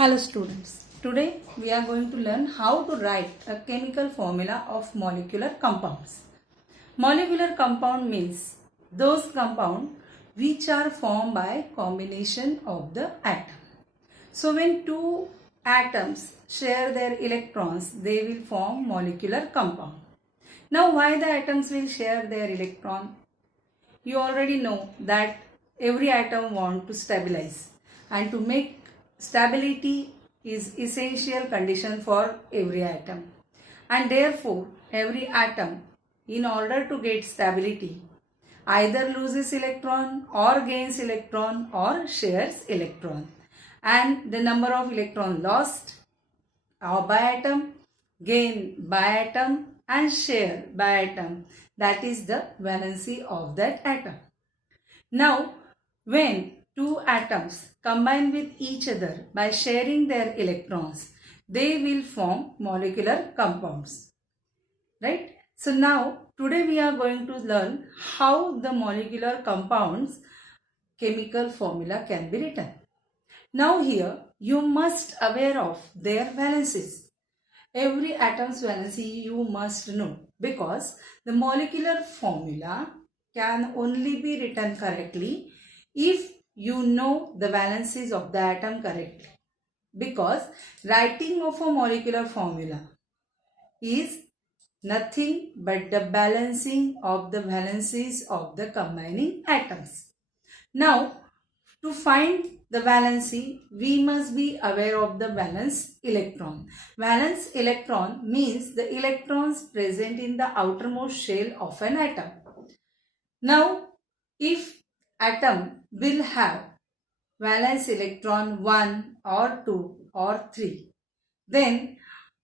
Hello students, today we are going to learn how to write a chemical formula of molecular compounds. Molecular compound means those compounds which are formed by combination of the atom. So when two atoms share their electrons, they will form molecular compound. Now why the atoms will share their electron? You already know that every atom wants to stabilize, and to make stability is essential condition for every atom, and therefore every atom, in order to get stability, either loses electron or gains electron or shares electron, and the number of electron lost by atom, gain by atom and share by atom, that is the valency of that atom. Now when two atoms combine with each other by sharing their electrons, they will form molecular compounds, right? So now today we are going to learn how the molecular compounds chemical formula can be written. Now here you must aware of their valencies. Every atom's valency you must know, because the molecular formula can only be written correctly if you know the valencies of the atom correctly. Because writing of a molecular formula is nothing but the balancing of the valencies of the combining atoms. Now to find the valency, we must be aware of the valence electron. Valence electron means the electrons present in the outermost shell of an atom. Now, if atom will have valence electron 1 or 2 or 3, then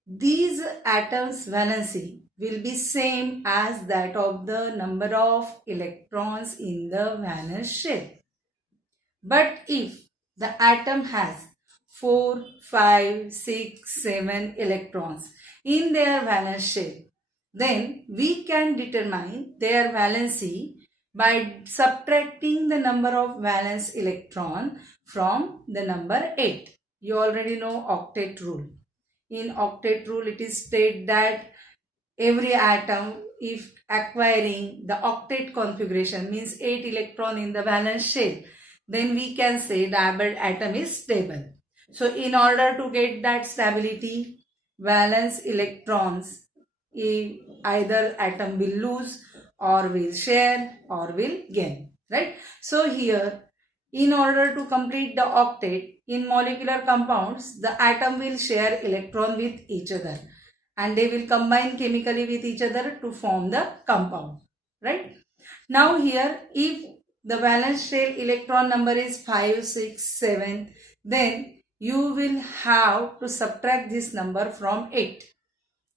these atoms' valency will be same as that of the number of electrons in the valence shell. But if the atom has 4, 5, 6, 7 electrons in their valence shell, then we can determine their valency by subtracting the number of valence electron from the number 8. You already know octet rule. In octet rule it is stated that every atom, if acquiring the octet configuration, means 8 electron in the valence shell, then we can say the atom is stable. So in order to get that stability, valence electrons, either atom will lose or will share or will gain, right? So here, in order to complete the octet, in molecular compounds, the atom will share electron with each other, and they will combine chemically with each other to form the compound, right? Now here, if the valence shell electron number is 5, 6, 7, then you will have to subtract this number from 8,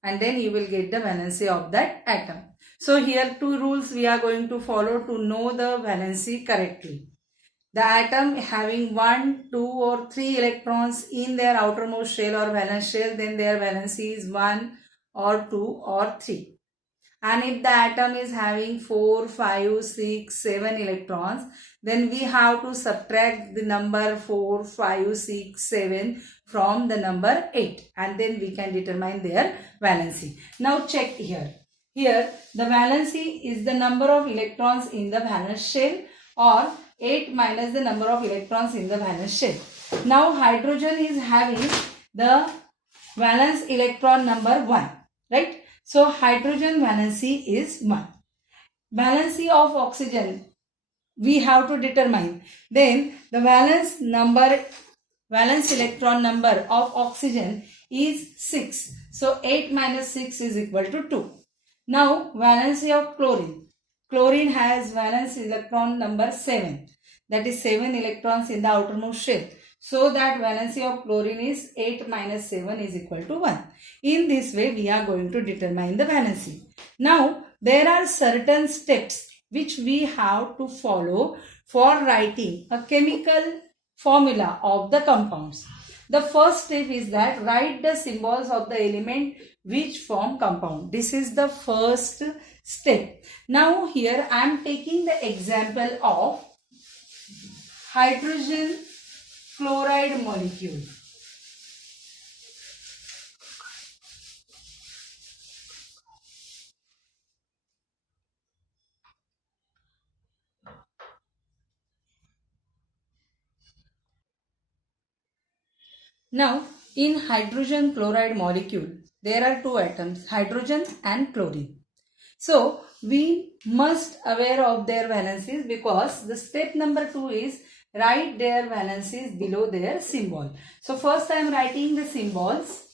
and then you will get the valency of that atom. So here two rules we are going to follow to know the valency correctly. The atom having 1, 2 or 3 electrons in their outermost shell or valence shell, then their valency is 1 or 2 or 3. And if the atom is having 4, 5, 6, 7 electrons, then we have to subtract the number 4, 5, 6, 7 from the number 8, and then we can determine their valency. Now check here. Here the valency is the number of electrons in the valence shell, or 8 minus the number of electrons in the valence shell. Now hydrogen is having the valence electron number 1, right? So hydrogen valency is 1. Valency of oxygen we have to determine. Then the valence electron number of oxygen is 6. So 8 minus 6 is equal to 2. Now valency of chlorine. Chlorine has valence electron number 7. That is 7 electrons in the outermost shell. So that valency of chlorine is 8 minus 7 is equal to 1. In this way we are going to determine the valency. Now there are certain steps which we have to follow for writing a chemical formula of the compounds. The first step is that write the symbols of the element which form compound. This is the first step. Now here I am taking the example of hydrogen chloride molecule. Now, in hydrogen chloride molecule, there are two atoms, hydrogen and chlorine. So, we must aware of their valencies because the step number 2 is write their valencies below their symbol. So, first I am writing the symbols.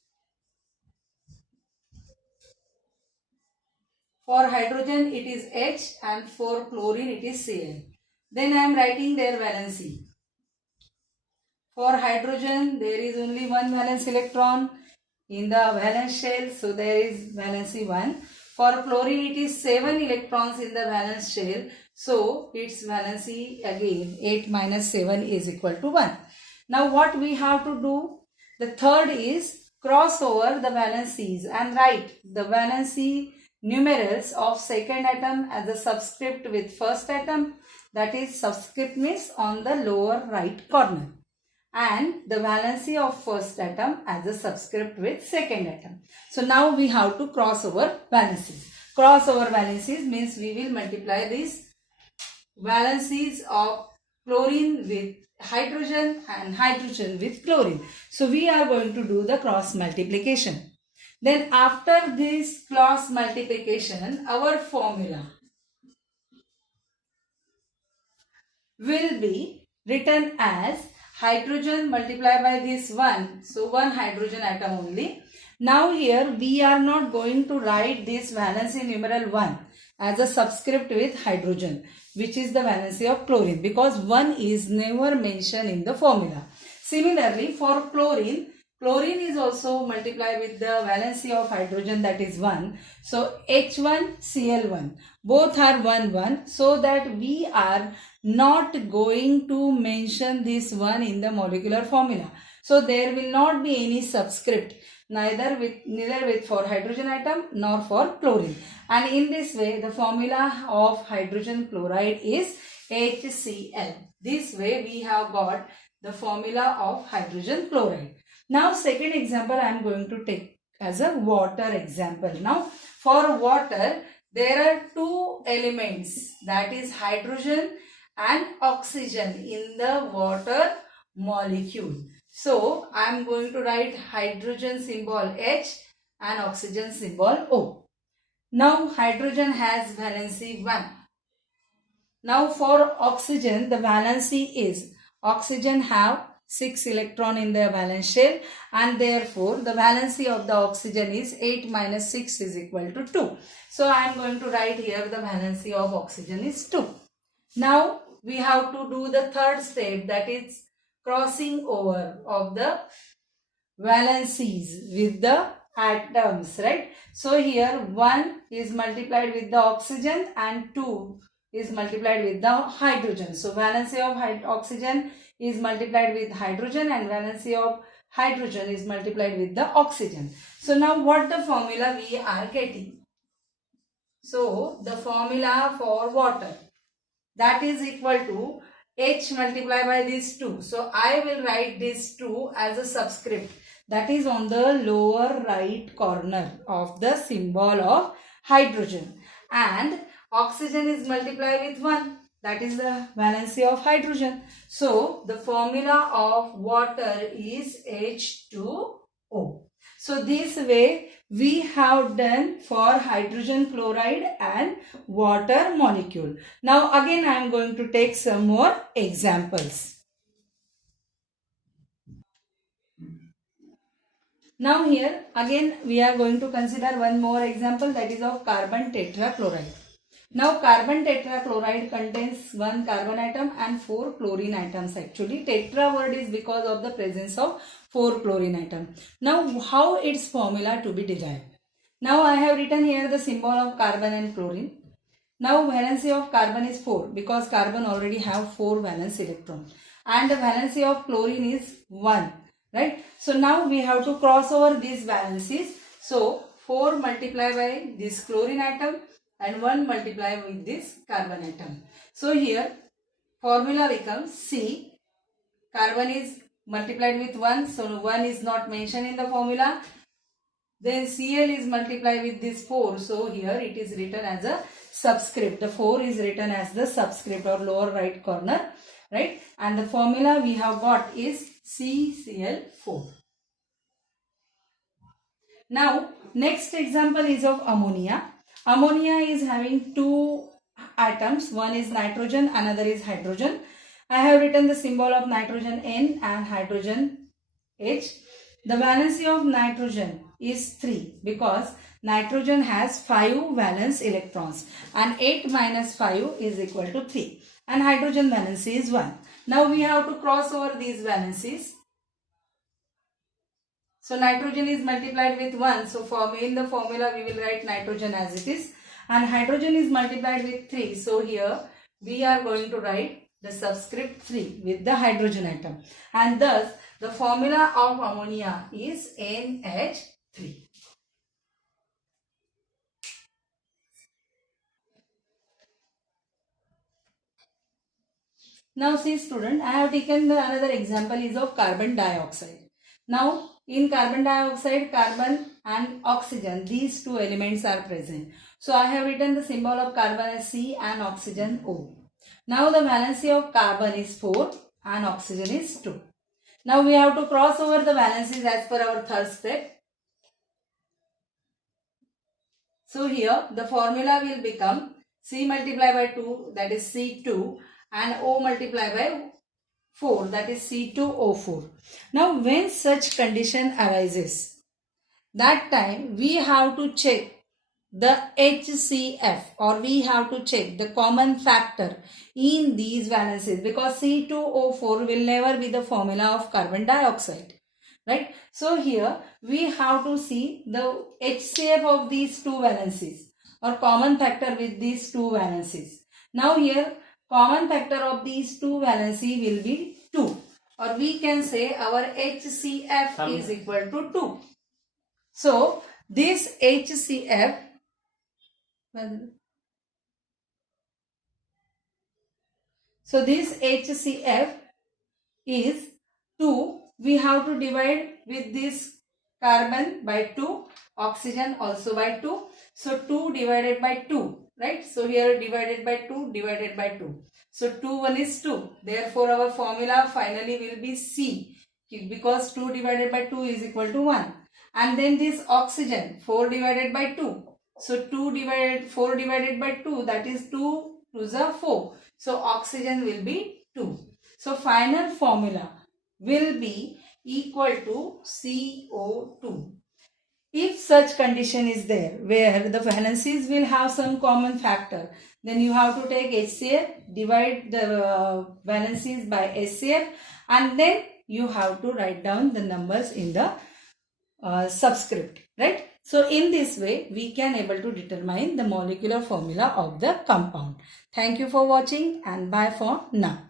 For hydrogen it is H and for chlorine it is Cl. Then I am writing their valency. For hydrogen there is only one valence electron in the valence shell, so there is valency 1. For chlorine it is 7 electrons in the valence shell, so its valency again 8 minus 7 is equal to 1. Now what we have to do? The third is cross over the valencies and write the valency numerals of second atom as a subscript with first atom, that is subscript means on the lower right corner, and the valency of first atom as a subscript with second atom. So now we have to cross over valencies. Cross over valencies means we will multiply these valencies of chlorine with hydrogen and hydrogen with chlorine. So we are going to do the cross multiplication. Then after this cross multiplication, our formula will be written as hydrogen multiplied by this 1. So 1 hydrogen atom only. Now here we are not going to write this valency numeral 1 as a subscript with hydrogen, which is the valency of chlorine, because 1 is never mentioned in the formula. Similarly, for chlorine, chlorine is also multiplied with the valency of hydrogen, that is 1. So H1 Cl1 both are 1 1, so that we are not going to mention this 1 in the molecular formula. So there will not be any subscript neither with for hydrogen atom nor for chlorine. And in this way the formula of hydrogen chloride is HCl. This way we have got the formula of hydrogen chloride. Now second example I am going to take as a water example. Now for water there are two elements, that is hydrogen and oxygen in the water molecule. So I am going to write hydrogen symbol H and oxygen symbol O. Now hydrogen has valency 1. Now for oxygen the valency is, oxygen have 6 electron in their valence shell, and therefore the valency of the oxygen is 8 minus 6 is equal to 2. So I am going to write here the valency of oxygen is 2. Now we have to do the third step, that is crossing over of the valencies with the atoms, right? So here 1 is multiplied with the oxygen and 2 is multiplied with the hydrogen. So valency of oxygen is multiplied with hydrogen and valency of hydrogen is multiplied with the oxygen. So now what the formula we are getting? So the formula for water, that is equal to H multiplied by this 2. So I will write this 2 as a subscript, that is on the lower right corner of the symbol of hydrogen, and oxygen is multiplied with 1, that is the valency of hydrogen. So the formula of water is H2O. So this way we have done for hydrogen chloride and water molecule. Now again I am going to take some more examples. Now here again we are going to consider one more example, that is of carbon tetrachloride. Now carbon tetrachloride contains 1 carbon atom and 4 chlorine atoms. Actually tetra word is because of the presence of 4 chlorine atom. Now how its formula to be derived? Now I have written here the symbol of carbon and chlorine. Now valency of carbon is 4 because carbon already have 4 valence electrons, and the valency of chlorine is 1, right? So now we have to cross over these valencies. So 4 multiplied by this chlorine atom and 1 multiplied with this carbon atom. So here formula becomes C. Carbon is multiplied with 1, so 1 is not mentioned in the formula. Then Cl is multiplied with this 4, so here it is written as a subscript. The 4 is written as the subscript or lower right corner, right? And the formula we have got is CCl4. Now, next example is of ammonia. Ammonia is having two atoms. One is nitrogen, another is hydrogen. I have written the symbol of nitrogen N and hydrogen H. The valency of nitrogen is 3 because nitrogen has 5 valence electrons and 8 minus 5 is equal to 3 and hydrogen valency is 1. Now we have to cross over these valencies. So nitrogen is multiplied with 1. So in the formula we will write nitrogen as it is. And hydrogen is multiplied with 3. So here we are going to write the subscript 3 with the hydrogen atom. And thus the formula of ammonia is NH3. Now see student, I have taken another example is of carbon dioxide. Now in carbon dioxide, carbon and oxygen, these two elements are present. So I have written the symbol of carbon as C and oxygen O. Now the valency of carbon is 4 and oxygen is 2. Now we have to cross over the valencies as per our third step. So here the formula will become C multiplied by 2, that is C2, and O multiplied by 4, that is C2O4. Now when such condition arises, that time we have to check the HCF, or we have to check the common factor in these valencies, because C2O4 will never be the formula of carbon dioxide, right? So here we have to see the HCF of these two valencies or common factor with these two valencies. Now here common factor of these two valency will be 2, or we can say our HCF is equal to 2. So this HCF, so this HCF is 2. We have to divide with this carbon by 2, oxygen also by 2. So 2 divided by 2, right? So here divided by 2 divided by 2. So 2 1 is 2. Therefore our formula finally will be C, because 2 divided by 2 is equal to 1. And then this oxygen, 4 divided by 2. So 4 divided by 2, that is 2 2s are 4. So oxygen will be 2. So final formula will be equal to CO2. If such condition is there where the valencies will have some common factor, then you have to take HCF, divide the valencies by HCF, and then you have to write down the numbers in the subscript, right? So in this way we can able to determine the molecular formula of the compound. Thank you for watching and bye for now.